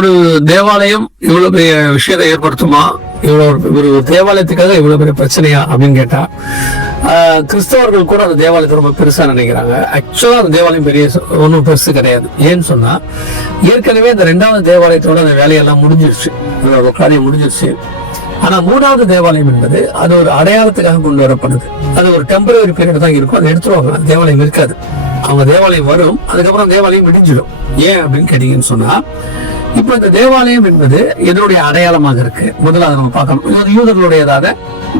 ஒரு தேவாலயம் இவ்வளவு பெரிய விஷயத்தை ஏற்படுத்துமா, இவ்வளவு ஒரு தேவாலயத்துக்காக இவ்வளவு பெரிய பிரச்சனையா அப்படின்னு கேட்டா, கிறிஸ்தவர்கள் கூட அந்த தேவாலயத்தை ரொம்ப பெருசா நினைக்கிறாங்க. ஆக்சுவலா அந்த தேவாலயம் பெரிய ஒன்றும் பெருசு கிடையாது. ஏன்னு சொன்னா, ஏற்கனவே இந்த 2வது தேவாலயத்தோட அந்த வேலையெல்லாம் முடிஞ்சிருச்சு, ஒரு காரியம் முடிஞ்சிருச்சு. ஆனா 3வது தேவாலயம் என்பது அது ஒரு அடையாளத்துக்காக கொண்டு வரப்படுது. அது ஒரு டெம்பரரி பீரியட் தான் இருக்கும், அதை எடுத்துருவாங்க, தேவாலயம் இருக்காது. அவங்க தேவாலயம் வரும், அதுக்கப்புறம் தேவாலயம் முடிஞ்சிடும். ஏன் அப்படின்னு கேட்டீங்கன்னு சொன்னா, இப்ப இந்த தேவாலயம் என்பது எதனுடைய அடையாளமாக இருக்கு, முதல்ல நம்ம பார்க்கணும். இது யூதர்களுடையதாக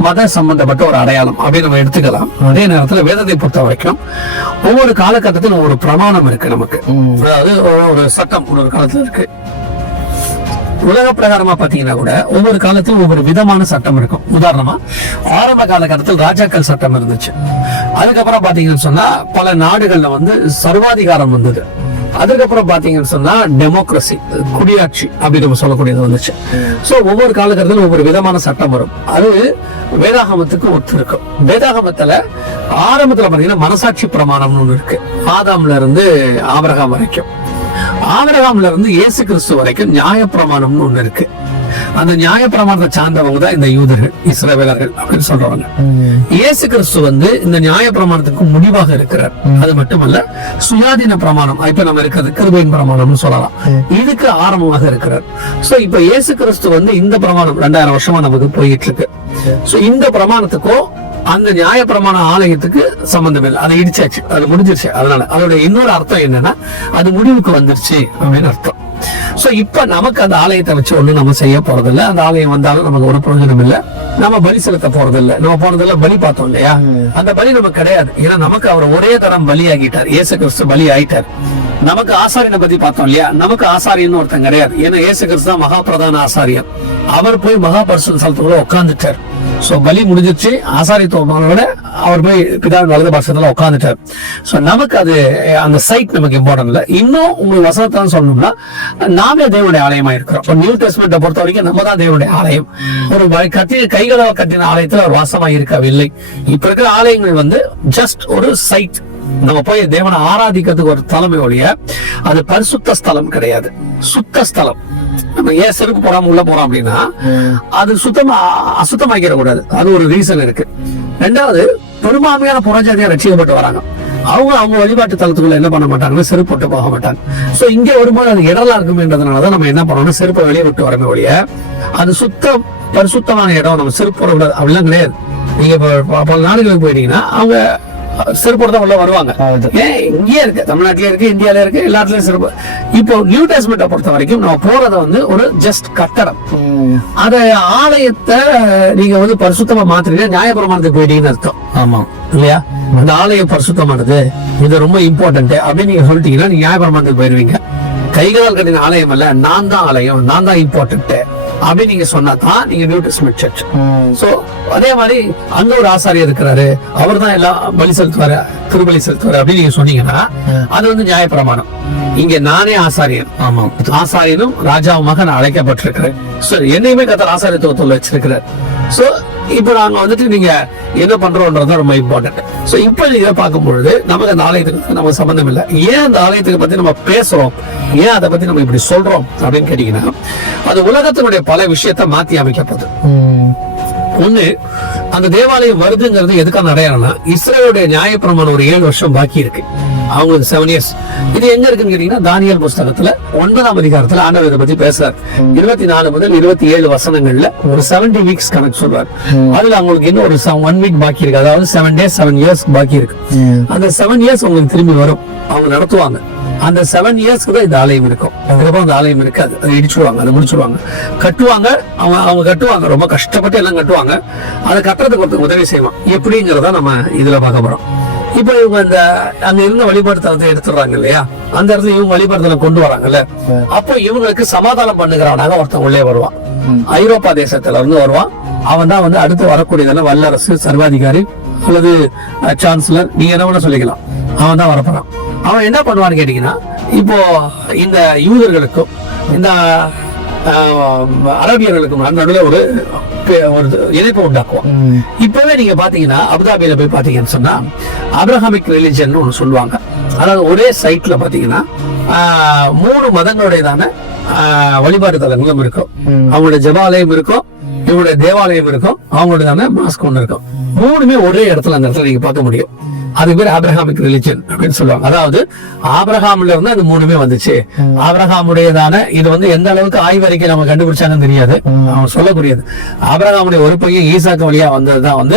மத சம்பந்தப்பட்ட ஒரு அடையாளம் அப்படின்னு நம்ம எடுத்துக்கலாம். அதே நேரத்துல வேதத்தை பொறுத்த வரைக்கும் ஒவ்வொரு காலகட்டத்திலும் ஒவ்வொரு பிரமாணம் இருக்கு நமக்கு. அதாவது ஒரு சட்டம் ஒரு காலத்துல இருக்கு. உலக பிரகாரமா பாத்தீங்கன்னா கூட ஒவ்வொரு காலத்திலும் ஒவ்வொரு விதமான சட்டம் இருக்கும். உதாரணமா ஆரம்ப காலகட்டத்தில் ராஜாக்கள் சட்டம் இருந்துச்சு. அதுக்கப்புறம் பாத்தீங்கன்னு சொன்னா பல நாடுகள்ல சர்வாதிகாரம் வந்தது. அதுக்கப்புறம் பாத்தீங்கன்னு சொன்னா டெமோக்ரஸி, குடியாட்சி அப்படி நம்ம சொல்லக்கூடியது வந்துச்சு. சோ ஒவ்வொரு காலகட்டத்திலும் ஒவ்வொரு விதமான சட்டம் வரும். அது வேதாகமத்துக்கு ஒத்து இருக்கும். வேதாகமத்துல ஆரம்பத்துல பாத்தீங்கன்னா மனசாட்சி பிரமாணம்னு ஒண்ணு இருக்கு. ஆதாம்ல இருந்து ஆபிரகாம் வரைக்கும், ஆபிரகாம்ல இருந்து இயேசு கிறிஸ்து வரைக்கும் நியாய பிரமாணம்னு ஒண்ணு இருக்கு. அந்த நியாய பிரமாணத்தை சார்ந்தவங்க தான் இந்த யூதர்கள், இஸ்ரவேலர்கள் அப்படின்னு சொல்றவங்க. இயேசு கிறிஸ்து இந்த நியாய பிரமாணத்துக்கு முடிவாக இருக்கிறார். அது மட்டுமல்ல, சுயாதீன பிரமாணம் இப்ப நம்ம இருக்கிறது கிருபையின் பிரமாணம்னு சொல்லலாம், இதுக்கு ஆரம்பமாக இருக்கிறார். சோ இப்ப இயேசு கிறிஸ்து இந்த பிரமாணம் 2000 வருஷமா நமக்கு போயிட்டு இருக்கு. சோ இந்த பிரமாணத்துக்கும் அந்த நியாய பிரமாண ஆலயத்துக்கு சம்பந்தம் இல்லை, அதை இடிச்சாச்சு, அது முடிஞ்சிருச்சு. அதனால அதோட இன்னொரு அர்த்தம் என்னன்னா, அது முடிவுக்கு வந்துருச்சு அப்படின்னு அர்த்தம். சோ இப்ப நமக்கு அந்த ஆலயத்தை வச்சு ஒண்ணு நம்ம செய்ய போறதில்ல. அந்த ஆலயம் வந்தாலும் நமக்கு ஒரு பிரயோஜனம் இல்ல. நம்ம பலி செலுத்த போறதில்ல. நம்ம போனதில்ல பலி பார்த்தோம் இல்லையா, அந்த பலி நமக்கு கிடையாது. ஏன்னா நமக்கு அவர் ஒரே தரம் பலி ஆகிட்டார். இயேசு கிறிஸ்து பலி ஆயிட்டார். நமக்கு ஆசாரியனை பத்தி பார்த்தோம் இல்லையா, நமக்கு ஆசாரியன் ஒருத்தன் கிடையாது. ஏன்னா இயேசு கிறிஸ்து தான் மகா பிரதான ஆசாரியர். அவர் போய் மகா பரிசுத்த ஸ்தலத்துக்குள்ள உட்கார்ந்துட்டார். சோ பலி முடிஞ்சிருச்சு. ஆசாரியத்துவமானோட அவர் போய் பிதாவின் வலது பரிசுத்தத்துல உட்கார்ந்துட்டார். சோ நமக்கு அது அந்த சைட் நமக்கு இம்பார்ட்டன்ட் இல்ல. இன்னும் உங்களுக்கு வசனத்தான் சொல்லணும்னா, நாமே தேவனுடைய ஆலயமா இருக்கிறோம். நியூ டெஸ்ட்மெண்ட்டை பொறுத்த வரைக்கும் நம்ம தான் தேவனுடைய ஆலயம். ஒரு கைகளால் கட்டின ஆலயத்துல ஒரு வாசமா இருக்கவில்லை. இப்ப இருக்கிற ஆலயங்கள் ஜஸ்ட் ஒரு சைட். நம்ம போய் தேவனை ஆராதிக்கிறதுக்கு ஒரு தலைமை ஒழிய அது பரிசுத்த ஸ்தலம் கிடையாது, சுத்த ஸ்தலம். நம்ம ஏன் செருப்பு போடாம உள்ள போறோம் அப்படின்னா, அது அசுத்தமாக்கிட கூடாது. அது ஒரு ரீசன் இருக்கு. 2வது, பெரும்பான்மையான புறஜாதியா ரட்சிக்கப்பட்டு வராங்க. அவங்க வழிபாட்டு தளத்துக்குள்ள என்ன பண்ண மாட்டாங்க, செருப்பு போட்டு போக மாட்டாங்க. சோ இங்க வரும்போது அது இடரலா இருக்குமேன்றதுனாலதான் நம்ம என்ன பண்ணணும், செருப்பை வெளியே விட்டு வரமே ஒழிய அது பரிசுத்தமான இடம். நம்ம செருப்பு போட கூடாது அப்படிலாம் கிடையாது. நீங்க பல நாடுகளுக்கு போயிட்டீங்கன்னா அவங்க செருப்போட தான் உள்ள வருவாங்க. இங்கேயே இருக்கு, தமிழ்நாட்டிலே இருக்கு, இந்தியால இருக்கு, எல்லாத்துலயும் செருப்பு. இப்போ நியூ டெஸ்ட்மெண்ட்டை பொறுத்த வரைக்கும் நம்ம போறத ஒரு ஜஸ்ட் கட்டடம். அத ஆலயத்தை நீங்க பரிசுத்தமா மாத்துறீங்க, நியாயப்பிரமாணத்துக்கு போயிட்டீங்கன்னு அர்த்தம். ஆமா இல்லையா, அந்த ஆலயம் பரிசுத்தமானது, இது ரொம்ப இம்பார்ட்டன்ட் அப்படின்னு நீங்க சொல்லிட்டீங்கன்னா நீங்க நியாயப்பிரமாணத்துக்கு போயிருவீங்க. கைகளால் கட்டின ஆலயம் அல்ல, நான் தான் ஆலயம், நான் தான் இம்பார்ட்டன்ட் அப்படின்னு நீங்க சொன்னாதான் நீங்க நியூ டெஸ்ட்மெண்ட் சர்ச். சோ அதே மாதிரி அங்க ஒரு ஆசாரியர் இருக்கிறாரு, அவர் தான் எல்லாம் பலி செலுத்துவாரு, திருபலி செலுத்துவாரு அப்படின்னு நீங்க சொன்னீங்கன்னா அது நியாயப்பிரமாணம். இங்க நானே ஆசாரியன், ஆமா ஆசாரியனும் ராஜாவுமாக நான் அழைக்கப்பட்டிருக்கிறேன். என்னையுமே கர்த்தர் ஆசாரியத்துவத்துல வச்சிருக்கிறார். சோ இப்ப நாங்க நீங்க என்ன பண்றோம்ன்றது ரொம்ப இம்பார்ட்டன்ட். சோ இப்ப நீங்க பார்க்கும் பொழுது நமக்கு அந்த ஆலயத்துக்கு நமக்கு சம்பந்தம் இல்லை. ஏன் அந்த ஆலயத்துக்கு பத்தி நம்ம பேசுறோம், ஏன் அதை பத்தி நம்ம இப்படி சொல்றோம் அப்படின்னு கேட்டீங்கன்னா, அது உலகத்தினுடைய பல விஷயத்த மாத்தி அமைக்கப்படுது. ஒண்ணு, அந்த தேவாலயம் வருதுங்கிறது எதுக்கான அடையாளம்னா, இஸ்ரேலுடைய நியாயப்பிரமாணம் ஒரு 7 வருஷம் பாக்கி இருக்கு, அவங்களுக்கு 7 years. இது எங்க இருக்குன்னு கேட்டீங்கன்னா, தானியேல் புஸ்தகத்துல 9ஆம் அதிகாரத்துல ஆண்டவர் இதை பத்தி பேசுறார். 24 முதல் 27 வசனங்கள்ல ஒரு 70 வீக்ஸ் கணக்கு சொல்றாரு. அதுல அவங்களுக்கு இன்னும் ஒரு 1 வீக் பாக்கி இருக்கு. அதாவது 7 days 7 years பாக்கி இருக்கு. அந்த 7 years உங்களுக்கு திரும்பி வரும், அவங்க நடத்துவாங்க. அந்த 7 yearsக்கு தான் இந்த ஆலயம் இருக்கும். அதுக்கப்புறம் அந்த ஆலயம் இருக்காது, அதை இடிச்சுடுவாங்க, அதை முடிச்சுடுவாங்க, கட்டுவாங்க. அவங்க கட்டுவாங்க, ரொம்ப கஷ்டப்பட்டு எல்லாம் கட்டுவாங்க. அதை கட்டுறதுக்கு ஒருத்தர் உதவி செய்வான். எப்படிங்கிறத நம்ம இதுல பார்க்க போறோம். இப்ப இவங்க அங்க இருந்த வழிபாடு தளத்தை எடுத்துடுறாங்க இல்லையா, அந்த இடத்துல இவங்க வழிபாடுதலை கொண்டு வராங்கல்ல, அப்போ இவங்களுக்கு சமாதானம் பண்ணுகிறவனாக ஒருத்தன் உள்ளே வருவான். ஐரோப்பா தேசத்துல இருந்து வருவான். அவன் தான் அடுத்து வரக்கூடியதான வல்லரசு, சர்வாதிகாரி அல்லது சான்சலர், நீங்க என்ன வேணா சொல்லிக்கலாம். அவன் தான் வரப்போறான். அவன் என்ன பண்ணுவான்னு கேட்டீங்கன்னா, இப்போ இந்த யூதர்களுக்கும் இந்த அரபியர்களுக்கும் நடுவில் ஒரு இணைப்பை உண்டாக்குவோம். இப்பவே நீங்க பாத்தீங்கன்னா அபுதாபியில போய் பாத்தீங்கன்னு சொன்னா அப்ரஹாமிக் ரிலிஜன் ஒண்ணு சொல்லுவாங்க. அதாவது ஒரே சைட்ல பாத்தீங்கன்னா 3 மதங்களுடையதான வழிபாடு தலங்களும் இருக்கும். அவங்களுடைய ஜபாலயம் இருக்கும், இவங்களுடைய தேவாலயம் இருக்கும், அவங்களுடைய மாஸ்க் ஒண்ணு இருக்கும். மூணுமே ஒரே இடத்துல அந்த இடத்துல நீங்க பார்க்க முடியும். அது பேர் ஆபிரகாமிக் ரிலிஜன் அப்படின்னு சொல்லுவாங்க. அதாவது ஆபிரகாம்ல இருந்து அது மூணுமே வந்துச்சு. ஆபிரகாமுடையதான இது எந்த அளவுக்கு ஆய்வறிக்கை நம்ம கண்டுபிடிச்சாங்கன்னு தெரியாது, அவன் சொல்லக்கூடியது. ஆபிரகாமுடைய ஒரு பையன் ஈசாக்கு வழியா வந்ததுதான்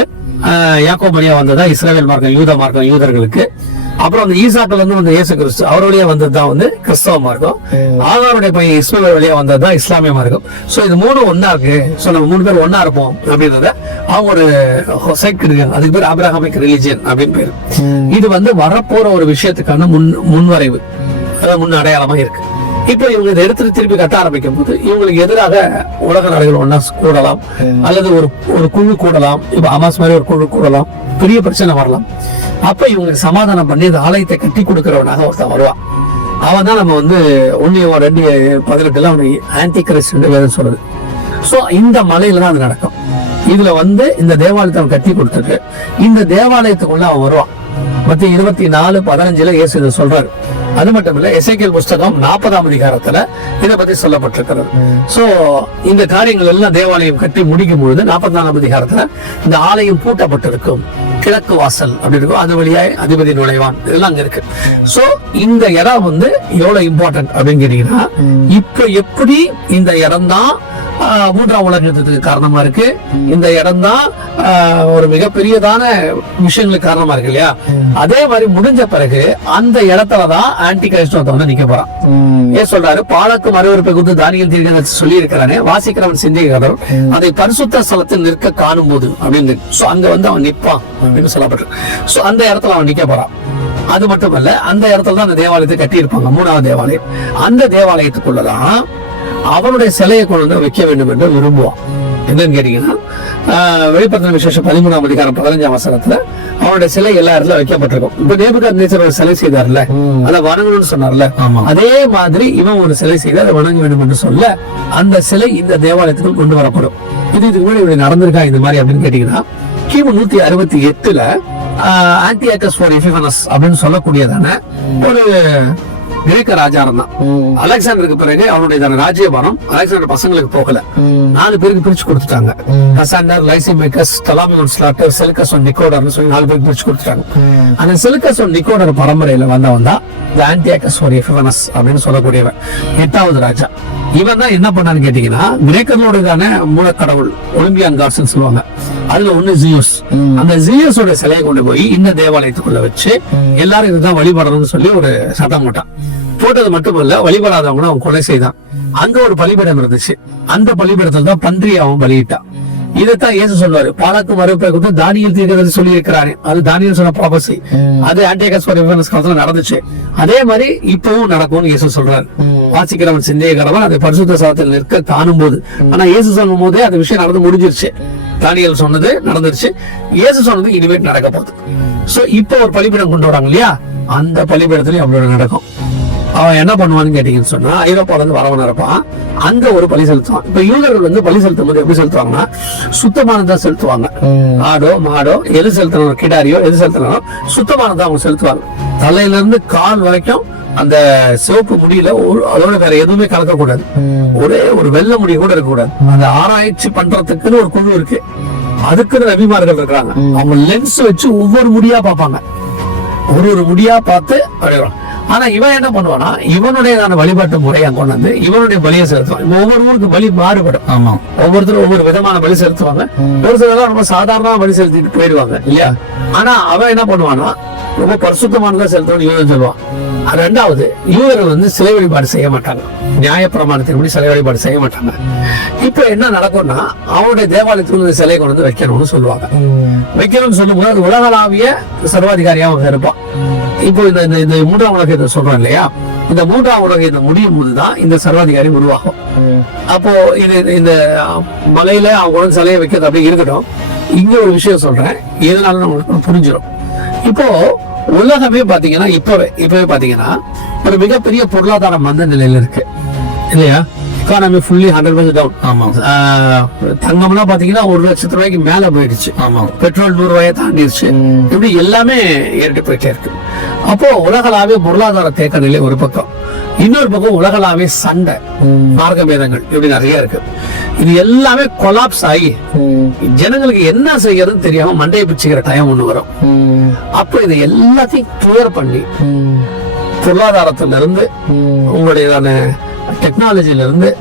யாக்கோபு வழியா வந்ததா இஸ்ரவேல் மார்க்கம், யூத மார்க்கம் யூதர்களுக்கு. அப்புறம் அந்த ஈசாக்குல இருந்து வந்த இயேசு கிறிஸ்து அவர் வழியா வந்ததுதான் கிறிஸ்தவ மார்க்கம். ஆகாருடைய பையன் இஸ்மாயில் வழியா வந்ததுதான் இஸ்லாமிய மார்க்கம். சோ இது மூணு ஒன்னா இருக்கு. சோ நம்ம 3 பேர் ஒன்னா இருப்போம் அப்படின்றத அவங்க ஒரு ஹொசைட் இருக்காங்க. அதுக்கு பேர் ஆபிரகாமிக் ரிலிஜியன் அப்படின்னு பேரு. இது வரப்போற ஒரு விஷயத்துக்கான முன்வரைவு, அதாவது முன் அடையாளமா இருக்கு. இப்ப இவங்க இதை எடுத்துட்டு திருப்பி கட்ட ஆரம்பிக்கும் போது இவங்களுக்கு எதிராக உலக நாடுகள் ஒன்னா கூடலாம், அல்லது ஒரு குழு கூடலாம். இப்ப ஹமாஸ் மாதிரி ஒரு குழு கூடலாம், பெரிய பிரச்சனை வரலாம். அப்ப இவங்களுக்கு சமாதானம் பண்ணி அந்த ஆலயத்தை கட்டி கொடுக்கிறவனாக ஒருத்தன் வருவான். அவன் தான் நம்ம 1:2:18 அவனுக்கு ஆன்டி கிறிஸ்ட் சொல்றது. சோ இந்த மலையில தான் அது நடக்கும். இதுல இந்த தேவாலயத்தை அவன் கட்டி கொடுத்துட்டு இந்த தேவாலயத்துக்குள்ள அவன் வருவான். மத்திய 24:15 இயேசு இதை சொல்றாரு. அது மட்டும் இல்ல, எசேக்கியேல் புஸ்தகம் 40ஆம் அதிகாரத்துல இதை பத்தி சொல்லப்பட்டிருக்கிறது. சோ இந்த காரியங்கள் எல்லாம் தேவாலயம் கட்டி முடிக்கும் பொழுது 44ஆம் அதிகாரத்துல இந்த ஆலயம் பூட்டப்பட்டிருக்கும், கிழக்கு வாசல் அப்படி இருக்கும், அது வழியாய் அதிபதி நுழைவான், இதெல்லாம் அங்க இருக்கு. சோ இந்த இடம் எவ்வளவு இம்பார்ட்டன்ட் அப்படின்னு கேட்டீங்கன்னா, இப்ப எப்படி இந்த இடம் தான் 3ஆம் உலக யுத்தத்துக்கு காரணமா இருக்கு, இந்த இடம் தான் ஒரு மிகப்பெரியதான விஷயங்களுக்கு காரணமா இருக்கு இல்லையா? அதே மாதிரி முடிஞ்ச பிறகு அந்த இடத்துலதான் ஆன்டி கிறிஸ்துவ நிக்க போறான். ஏன் சொல்றாரு? பாலக்கும் அருவருப்பை குறித்து தானியேல் தீர்க்கதரிசி சொல்லி இருக்கிறானே, வாசிக்கிறவன் சிந்திக்கிறவர் அதை பரிசுத்த ஸ்தலத்தில் நிற்க காணும் போது அப்படின்னு. சோ அங்க அவன் நிற்பான் அப்படின்னு சொல்லப்பட்டிருக்கு. சோ அந்த இடத்துல அவன் நிக்க போறான். அது மட்டுமல்ல, அந்த இடத்துல தான் அந்த தேவாலயத்தை கட்டி இருப்பாங்க, 3வது தேவாலயம். அந்த தேவாலயத்துக்குள்ளதான் அவனுடைய சிலையை கொண்டு வைக்க வேண்டும் என்று விரும்புவான். என்னன்னு கேட்டீங்கன்னா, வெளிப்படுத்தின விசேஷம் 13ஆம் அதிகாரம் 15ஆம் வசனத்துல அவனுடைய சிலை எல்லா இடத்துல வைக்கப்பட்டிருக்கும். இப்ப நேபுகாத்நேச்சர் ஒரு சிலை செய்தார்ல, அதை வணங்கணும்னு சொன்னார்ல, அதே மாதிரி இவன் ஒரு சிலை செய்து அதை வணங்க வேண்டும் என்று சொல்ல அந்த சிலை இந்த தேவாலயத்துக்குள் கொண்டு வரப்படும். இதுக்கு முன்னாடி இப்படி நடந்திருக்கா இந்த மாதிரி அப்படின்னு கேட்டீங்கன்னா, கிமு 168 ஆன்டியோகஸ் ஃபார் எபிஃபனஸ் அப்படின்னு சொல்லக்கூடியதான ஒரு கிரேக்க ராஜாரம் தான். அலெக்சாண்டருக்கு பிறகு அவனுடைய ராஜ்யபாரம் அலெக்சாண்டர் பசங்களுக்கு போகல, 4 பேருக்கு பிரிச்சு கொடுத்துட்டாங்க. கசாண்டர், லைசிமேக்கஸ், டலாமியோன் ஸ்லாட்டர், செலுக்கஸ் நிக்கோடர்னு சொல்லி 4 பேருக்கு பிரிச்சு கொடுத்துட்டாங்க. அந்த செலுக்கஸ் நிக்கோடர் பரம்பரையில வந்தவன் தான் இந்த ஆன்டியோகஸ் ஃபார் எபிஃபனஸ் அப்படின்னு சொல்லக்கூடியவன், 8வது ராஜா. இவன் தான் என்ன பண்ணான்னு கேட்டீங்கன்னா, கிரேக்கர்களோட மூலக்கடவுள் ஒலிம்பியான் காட்ஸ் சொல்லுவாங்க, அதுல ஒண்ணு ஜியோஸ். அந்த ஜியோஸோட சிலையை கொண்டு போய் இந்த தேவாலயத்துக்குள்ள வச்சு எல்லாரும் இதுதான் வழிபடணும்னு சொல்லி ஒரு சட்டம் போட்டது மட்டுமல்ல, வழிபடாதவங்க அவன் கொலை செய்தான். அங்க ஒரு பலிபீடம் இருந்துச்சு, அந்த பலிபீடத்துல தான் பன்றியை அவன் பலியிட்டான். இதைத்தான் இயேசு சொல்வாரு, பாலக்கும் அருவருப்பை குறித்து தானியேல் தீர்க்கதரிசி சொல்லி இருக்கிறாரு. அது தானியேல் சொன்ன ப்ராபசி, அது ஆன்டியோகஸ் ஃபார் எபிஃபனஸ் காலத்துல நடந்துச்சு. அதே மாதிரி இப்பவும் நடக்கும்னு இயேசு சொல்றாரு. வாசிக்கிறவன் சிந்தையக்கிறவன் அதை பரிசுத்த ஸ்தலத்தில் நிற்க காணும் போது. ஆனா இயேசு சொல்லும் போதே அந்த விஷயம் நடந்து முடிஞ்சிருச்சு. தானியேல் சொன்னது நடந்துருச்சு, இயேசு சொன்னது இனிமேல் நடக்க போகுது. சோ இப்ப ஒரு பலிபீடம் கொண்டு வராங்க இல்லையா, அந்த பலிபீடத்துலயும் அவளோட நடக்கும். அவன் என்ன பண்ணுவான்னு கேட்டீங்கன்னு சொன்னா, ஐரோப்பால இருந்து வரவன் இருப்பான், அங்க ஒரு பலி செலுத்துவான். இப்ப யூதர்கள் பலி செலுத்தும் போது எப்படி செலுத்துவாங்கன்னா, சுத்தமானதான் செலுத்துவாங்க. ஆடோ மாடோ எது செலுத்தணும், கிடாரியோ எது செலுத்தணும், சுத்தமானதான் அவங்க செலுத்துவாங்க. தலையில இருந்து கால் வரைக்கும் அந்த சிவப்பு முடியல அதோட வேற எதுவுமே கலக்கக்கூடாது. ஒரே ஒரு வெள்ளை முடி கூட இருக்கக்கூடாது. அந்த ஆராய்ச்சி பண்றதுக்குன்னு ஒரு குழு இருக்கு, அதுக்குன்னு நபிமார்கள் இருக்கிறாங்க. அவங்க லென்ஸ் வச்சு ஒவ்வொரு முடியா பார்ப்பாங்க, ஒரு முடியா பார்த்து அடைவாங்க. ஆனா இவன் என்ன பண்ணுவானா, இவனுடைய வழிபாட்டு முறையை கொண்டு வந்து இவனுடைய பலியை செலுத்துவான். ஒவ்வொரு ஊருக்கு பலி மாறுபடும். ஆமா, ஒவ்வொருத்தரும் ஒவ்வொரு விதமான பலி செலுத்துவாங்க. ஒரு சிலர் ரொம்ப சாதாரணமா பலி செலுத்திட்டு போயிடுவாங்க இல்லையா. ஆனா அவன் என்ன பண்ணுவானா, ரொம்ப பரிசுத்தமானதா செலுத்தணும்னு யூதன் சொல்லுவான். ரெண்டாவது, யூதர்கள் சிலை வழிபாடு செய்ய மாட்டாங்க, நியாய பிரமாணத்தின்படி சிலை வழிபாடு செய்ய மாட்டாங்க. இப்ப என்ன நடக்கும்னா, அவனுடைய தேவாலயத்துக்கு சிலை கொண்டு வந்து வைக்கணும்னு சொல்லுவாங்க. வைக்கணும்னு சொல்லும் போது அது உலகளாவிய சர்வாதிகாரியா அவங்க இருப்பான். இப்போ இந்த 3ஆம் உலகத்தை சொல்றோம் இல்லையா, இந்த 3ஆம் உலகத்தை முடியும் போதுதான் இந்த சர்வாதிகாரி உருவாகும். அப்போ இந்த மலையில அவங்க சிலையை வைக்கிறது அப்படி இருக்கட்டும். இங்க ஒரு விஷயம் சொல்றேன், எதனால நம்மளுக்கு புரிஞ்சிடும். இப்போ உலகமே பாத்தீங்கன்னா இப்பவே பாத்தீங்கன்னா ஒரு மிகப்பெரிய பொருளாதார மந்த நிலையில இருக்கு இல்லையா. Economy fully 100% down. ஆமா, தங்கம்லாம் பாத்தீங்கன்னா 1 லட்சத்து ரூபாய்க்கு மேல போயிடுச்சு. ஆமா, பெட்ரோல் 100 ரூபாயை தாண்டிடுச்சு. இப்படி எல்லாமே ஏறிட்டு போயிட்டே இருக்கு. அப்போ உலகளாவே பொருளாதார தேக்க நிலை ஒரு பக்கம். இன்னொரு பக்கம் உலகளாவே சண்டை, மார்க்க பேதங்கள் இப்படி நிறைய இருக்கு. இது எல்லாமே கொலாப்ஸ் ஆகி ஜனங்களுக்கு என்ன செய்யறதுன்னு தெரியாம மண்டையை பிச்சுக்கிற டைம் ஒண்ணு வரும். அப்ப இதை எல்லாத்தையும் கிளியர் பண்ணி பொருளாதாரத்துல இருந்து, உங்களுடைய டெக்னாலஜில இருந்து,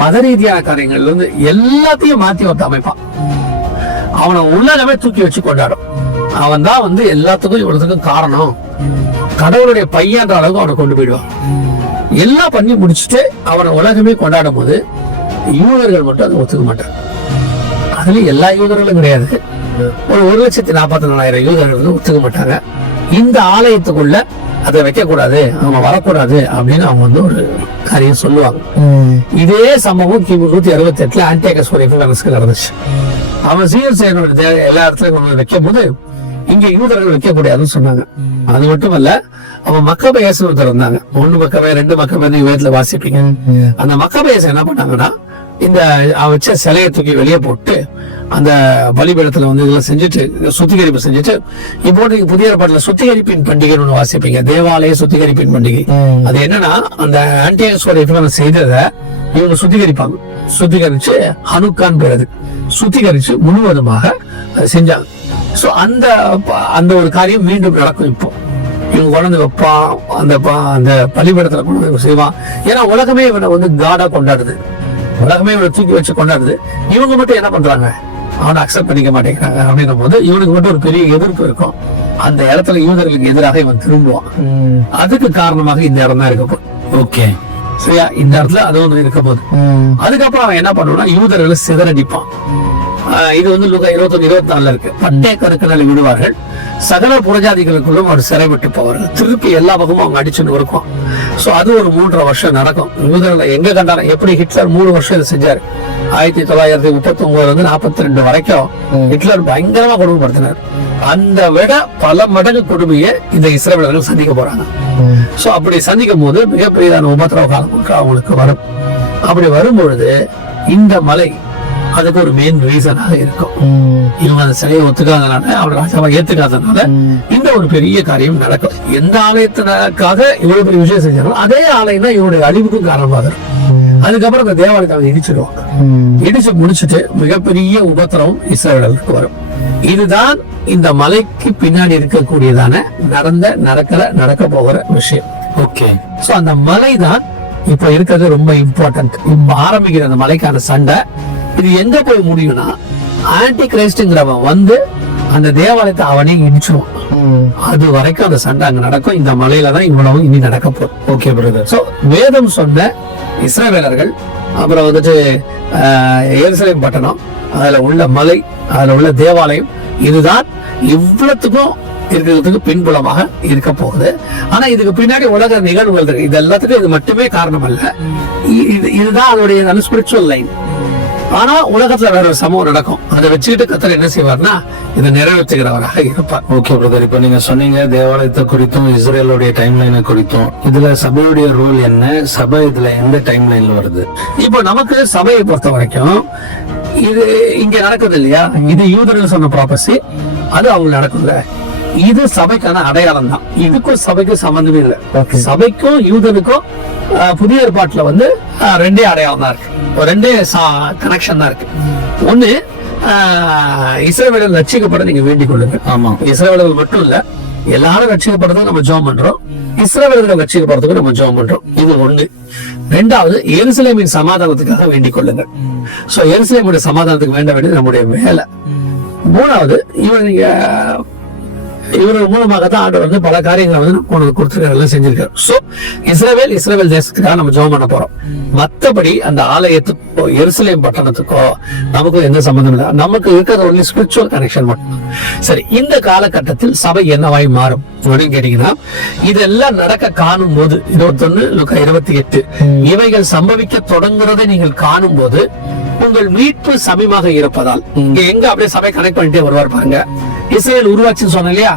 மத ரீதியான காரியங்கள்ல இருந்து எல்லாத்தையும் மாத்தி ஒருத்த அமைப்பான். அவனை உலகமே தூக்கி வச்சு கொண்டாடும். அவன் தான் எல்லாத்துக்கும் இவ்வளவுக்கும் காரணம், கடவுளுடைய பையன்ற அளவுக்கு அவனை கொண்டு போயிடுவான். எல்லாம் பண்ணி முடிச்சுட்டு அவனை உலகமே கொண்டாடும் போது யூதர்கள் மட்டும் அதை ஒத்துக்க மாட்டாங்க. அதுல எல்லா யூதர்களும் கிடையாது, ஒரு 1,44,000 யூதர்கள் ஒத்துக்க மாட்டாங்க. இந்த ஆலயத்துக்குள்ள அதை வைக்க கூடாது, அவங்க வரக்கூடாது அப்படின்னு அவங்க ஒரு காரியம் சொல்லுவாங்க. இதே சம்பவம் கிமு 168 ஆன்டியோகஸ் எபிஃபேனஸ்க்கு நடந்துச்சு. அவன் சீர்சேனோட எல்லா இடத்துலயும் வைக்கும் போது இங்க யூதர்கள் வைக்க கூடாதுன்னு சொன்னாங்க. அது மட்டும் அல்ல, அவன் மக்கபேயஸ் ஒருத்தர் இருந்தாங்க. 1 மக்கபே 2 மக்கபே வேதத்துல வாசிப்பீங்க. அந்த மக்கபேயஸ் என்ன பண்ணாங்கன்னா, இந்த வச்ச சிலையை தூக்கி வெளியே போட்டு அந்த பலிபீடத்துல இதெல்லாம் செஞ்சுட்டு சுத்திகரிப்பு செஞ்சுட்டு, இப்போ நீங்க புதிய ஏற்பாட்டுல சுத்திகரிப்பின் பண்டிகைன்னு ஒண்ணு வாசிப்பீங்க, தேவாலய சுத்திகரிப்பின் பண்டிகை. அது என்னன்னா, அந்த ஆன்டியோகஸ் செய்ததை இவங்க சுத்திகரிப்பாங்க. சுத்திகரிச்சு ஹனுக்கான் பேர், சுத்திகரிச்சு முழுவதுமாக செஞ்சாங்க. சோ அந்த ஒரு காரியம் மீண்டும் நடக்கும். இப்போ இவங்க கொண்டு வைப்பான், அந்த பலிபீடத்துல கொண்டு செய்வான். ஏன்னா உலகமே இவனை காடா கொண்டாடுது, உலகமே இவனை தூக்கி வச்சு கொண்டாடுது. இவங்க மட்டும் என்ன பண்றாங்க, அவனை அக்செப்ட் பண்ணிக்க மாட்டேங்கிறாங்க. அப்படின்னும் போது இவனுக்கு மட்டும் ஒரு பெரிய எதிர்ப்பு இருக்கும். அந்த இடத்துல யூதர்களுக்கு எதிராக இவன் திரும்புவான். அதுக்கு காரணமாக இந்த இடம் தான் இருக்க போகுது. ஓகே, சரியா? இந்த இடத்துல அது ஒண்ணு இருக்க போகுது. அதுக்கப்புறம் அவன் என்ன பண்ணுவான்னா, யூதர்களை சிதறடிப்பான். இது லூக்கா 21-24 இருக்கு. பட்டய கருக்கனால விடுவார்கள், சகல புறஜாதிகளுக்குள்ளும் அவர் சிறைப்பட்டு போவார்கள். திருப்பி எல்லா பக்கமும் அவங்க அடிச்சுன்னு இருக்கும். சோ அது ஒரு 3.5 வருஷம் நடக்கும். யூதர்களை எங்க கண்டாலும், எப்படி ஹிட்லர் 3 வருஷம் இதை செஞ்சாரு. 1939 42 வரைக்கும் ஹிட்லர் பயங்கரமா கொடுமைப்படுத்தினார். அந்த விட பல மடங்கு கொடுமையை இந்த இஸ்ரவேலர்கள் சந்திக்க போறாங்க. சோ அப்படி சந்திக்கும் போது மிகப்பெரியதான உபத்திரவ காலம் அவங்களுக்கு வரும். அப்படி வரும்பொழுது இந்த மலை அதுக்கு ஒரு மெயின் ரீசனாக இருக்கும். இவங்க அந்த சிலையை ஒத்துக்காதனால, அவர் ராஜாவை ஏத்துக்காதனால இந்த ஒரு பெரிய காரியம் நடக்கும். எந்த ஆலயத்தினருக்காக இவ்வளவு பெரிய விஷயம் செஞ்சாலும் அதே ஆலயம் தான் இவருடைய அழிவுக்கும் காரணமாக இருக்கும். அதுக்கப்புறம் அந்த தேவாலயத்தை அவங்க இடிச்சிடுவாங்க. இடிச்சு முடிச்சுட்டு மிகப்பெரிய உபத்திரவம் இஸ்ரவேலருக்கு வரும். இதுதான் இந்த மலைக்கு பின்னாடி இருக்கக்கூடியதான நடக்க போகிற விஷயம். ஓகே, சோ அந்த மலை தான் இப்ப இருக்கிறது ரொம்ப இம்பார்ட்டன்ட். ஆரம்பிக்கிற அந்த மலைக்கான சண்டை இது எங்க போய் முடியும்னா, ஆன்டி கிரைஸ்ட்ங்கிறவன் அந்த தேவாலயத்தை அவனே இடிச்சிருவான். அது வரைக்கும் அந்த சண்டை அங்க நடக்கும். இந்த மலையில தான் இவ்வளவு இனி நடக்க போகுது. Okay brother. சோ வேதம் சொன்ன இஸ்ரவேலர்கள், அப்புறம் எருசலேம் பட்டணம், அதுல உள்ள மலை, அதுல உள்ள தேவாலயம், இதுதான் இவ்வளவுக்கும் இருக்கிறதுக்கு பின்புலமாக இருக்க போகுது. ஆனா இதுக்கு பின்னாடி உலக நிகழ்வுகள் இருக்கு. இது எல்லாத்துக்கும் இது மட்டுமே காரணம் அல்ல. இதுதான் அதோடைய ஸ்பிரிச்சுவல் லைன். ஆனா உலகத்துல வேற ஒரு சம்பவம் நடக்கும். அதை வச்சுக்கிட்டு கர்த்தர் என்ன செய்வார்னா, இதை நிறைவேற்றுகிறவராக இருப்பார். ஓகே பிரதர், இப்ப நீங்க சொன்னீங்க தேவாலயத்தை குறித்தும் இஸ்ரேலுடைய டைம் லைனை குறித்தும். இதுல சபையுடைய ரோல் என்ன, சபை இதுல எந்த டைம் லைன்ல வருது? இப்போ நமக்கு சபையை பொறுத்த வரைக்கும் இது இங்க நடக்குது இல்லையா, இது யூதர்கள் சொன்ன ப்ராபசி, அது அவங்க நடக்குதுல. இது சபைக்கான அடையாளம் தான். இதுக்கும் சபைக்கும் சம்பந்தமே இல்லை. சபைக்கும் யூதனுக்கும் புதிய ஏற்பாட்டுல ரெண்டே அடையாளம் தான் இருக்கு, ரெண்டே கனெக்ஷன் தான் இருக்கு. ஒண்ணு, இஸ்ரவேலர்கள் ரட்சிக்கப்பட நீங்க வேண்டிக் கொள்ளுங்க. ஆமா, இஸ்ரவேலர்கள் மட்டும் இல்ல, எல்லாரும் ரட்சிக்கப்படுறதுக்கு நம்ம ஜெபம் பண்றோம், இஸ்ரவேலர்கள் ரட்சிக்கப்படுறதுக்கு நம்ம ஜெபம் பண்றோம். இது ஒண்ணு. ரெண்டாவது, எருசலேமின் சமாதானத்துக்காக வேண்டிக் கொள்ளுங்க. சோ எருசலேமுடைய சமாதானத்துக்கு வேண்ட வேண்டியது நம்முடைய வேலை. மூணாவது, இவர்கள் மூலமாகத்தான் ஆண்டவர் பல காரியங்களை கொடுத்துருக்காரு, செஞ்சிருக்காரு. சோ இஸ்ரவேல் தேசத்துக்காக நம்ம ஜெபம் பண்ண போறோம். மத்தபடி அந்த ஆலயத்துக்கோ எருசலேம் பட்டணத்துக்கோ நமக்கு எந்த சம்பந்தம் இல்லை. நமக்கு இருக்கிறது ஒன்லி ஸ்பிரிச்சுவல் கனெக்ஷன் மட்டும். சரி, இந்த காலகட்டத்தில் சபை என்னவாய் மாறும் அப்படின்னு கேட்டீங்கன்னா, இதெல்லாம் நடக்க காணும் போது 21 லூக்கா 28 இவைகள் சம்பவிக்க தொடங்குறதை நீங்கள் காணும் போது உங்கள் மீட்பு சமீபமாக இருப்பதால், இங்க எங்க அப்படியே சபை கனெக்ட் பண்ணிட்டே வருவார் பாருங்க. இஸ்ரேல் உருவாச்சுன்னு சொன்ன இல்லையா,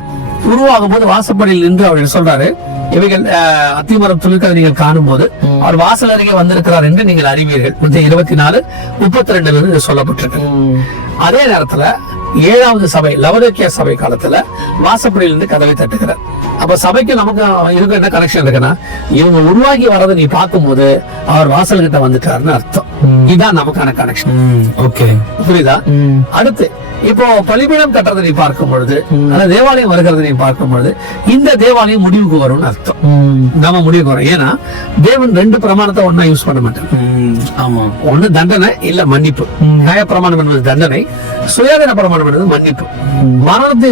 உருவாகும் போது வாசப்படியில் நின்று அவர் சொல்றாரு, இவைகள் அத்திமரம் துளிர்க்கதை நீங்கள் காணும் போது அவர் வாசல் அருகே வந்திருக்கிறார் என்று நீங்கள் அறிவீர்கள். 24:32 சொல்லப்பட்டிருக்கு. அதே நேரத்துல 7வது சபை லவோதிக்கேயா சபை காலத்துல வாசப்படியிலிருந்து கதவை தட்டுகிறார். அப்ப சபைக்கு நமக்கு இருக்க என்ன கனெக்ஷன் இருக்குன்னா, இவங்க உருவாகி வர்றதை நீ பார்க்கும்போது அவர் வாசல் கிட்ட வந்துட்டாருன்னு அர்த்தம். இதுதான் நமக்கான கனெக்ஷன். ஓகே, புரியுதா? அடுத்து இப்போ பலிபீடம் கட்டுறதை நீ பார்க்கும் பொழுது, அந்த தேவாலயம் வருகிறத நீ பார்க்கும் பொழுது, இந்த தேவாலயம் முடிவுக்கு வரும்னு அர்த்தம். நம்ம முடிவுக்கு வரும். ஏன்னா தேவன் 2 பிரமாணத்தை ஒன்னா யூஸ் பண்ண மாட்டாங்க. ஆமா, ஒண்ணு தண்டனை இல்ல மன்னிப்பு. நியாய பிரமாணம் என்பது தண்டனை, சுயாதீன பிரமாணம் என்பது மன்னிப்பு. மரணத்தை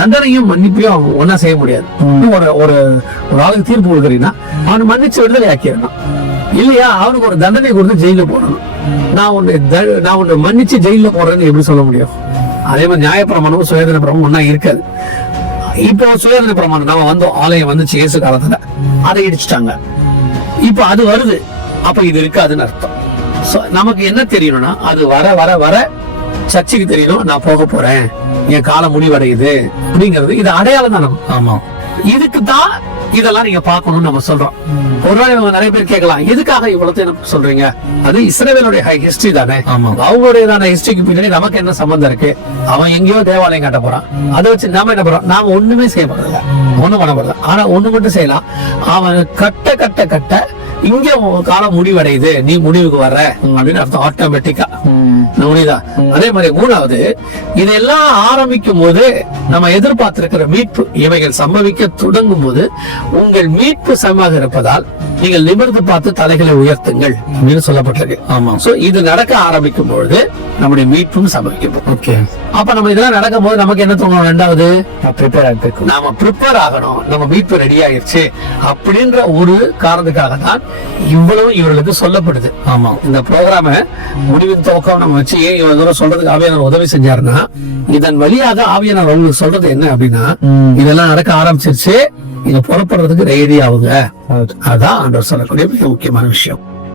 தண்டனையும் மன்னிப்பையும் ஒன்னா செய்ய முடியாது. ஒரு ஒரு ஒரு ஆளுக்கு தீர்ப்பு கொடுக்குறீங்கன்னா அவனை மன்னிச்சு விடுதலை ஆக்கிடணும் இல்லையா? அவனுக்கு ஒரு தண்டனை கொடுத்து ஜெயில போடணும். நான் உன்னை மன்னிச்சு ஜெயில போடுறேன்னு எப்படி சொல்ல முடியும்? அதே மாதிரி நியாய பிரமாணமும் சுயாதீன பிரமாணம் ஒன்னா இருக்காது. இப்போ சுயாதீன பிரமாணம் நம்ம வந்தோம், ஆலயம் வந்துச்சு இயேசு காலத்துல, அதை இடிச்சுட்டாங்க. இப்ப அது வருது, அப்ப இது இருக்காதுன்னு அர்த்தம். நமக்கு என்ன தெரியணும்னா, அது வர வர வர சர்ச்சைக்கு தெரியணும், நான் போக போறேன், என் காலம் முடிவடையுது அப்படிங்கிறது இது அடையாளம் தான். ஆமா, இதுக்கு தான் இதெல்லாம் நீங்க பார்க்கணும்னு நம்ம சொல்றோம். ஒருவேளை நிறைய பேர் கேட்கலாம், எதுக்காக இவ்வளவு சொல்றீங்க? அது இஸ்ரவேலுடைய ஹிஸ்டரி தானே, அவங்களுடையதான ஹிஸ்டரிக்கு பின்னாடி நமக்கு என்ன சம்பந்தம் இருக்கு? அவன் எங்கேயோ தேவாலயம் கட்ட போறான், அதை வச்சு நாம என்ன பண்றோம்? நாம ஒண்ணுமே செய்ய போறதில்ல, ஒண்ணும் பண்ண போறதில்ல. ஆனா ஒண்ணு மட்டும் செய்யலாம், அவன் கட்ட கட்ட கட்ட இங்க காலம் முடிவடையுது, நீ முடிவுக்கு வர்ற அப்படின்னு அர்த்தம் ஆட்டோமேட்டிக்கா. புரியுதா? அதே மாதிரி 3வது, இதெல்லாம் ஆரம்பிக்கும் போது நம்ம எதிர்பார்த்திருக்கிற மீட்பு இவைகள் சம்பவிக்க தொடங்கும் போது உங்கள் மீட்பு சமமாக இருப்பதால் நீங்கள் நிமிர்ந்து பார்த்து தலைகளை உயர்த்துங்கள் அப்படின்னு சொல்லப்பட்டிருக்கு. ஆமா. சோ இது நடக்க ஆரம்பிக்கும் பொழுது நம்முடைய மீட்பும் சம்பவிக்கும். ஓகே, அப்ப நம்ம இதெல்லாம் நடக்கும் போது நமக்கு என்ன தோணும்? 2வது, நாம ப்ரிப்பேர் ஆகணும், நம்ம மீட்பு ரெடி ஆயிடுச்சு அப்படின்ற ஒரு காரணத்துக்காக தான் இவ்வளவு இவர்களுக்கு சொல்லப்படுது. ஆமா, இந்த ப்ரோக்ராம முடிவின் துவக்கம் நம்ம வச்சு ஏன் இவ்வளவு தூரம் சொல்றதுக்கு ஆவியானவர் உதவி செஞ்சாருன்னா, இதன் வழியாக ஆவியானவர் உங்களுக்கு சொல்றது என்ன அப்படின்னா, இதெல்லாம் நடக்க ஆரம்பிச்சிருச்சு, நீங்க புறப்படுறதுக்கு ரெடி ஆகுங்க. அதான் ஆண்டவர் சொல்லக்கூடிய மிக முக்கியமான விஷயம்.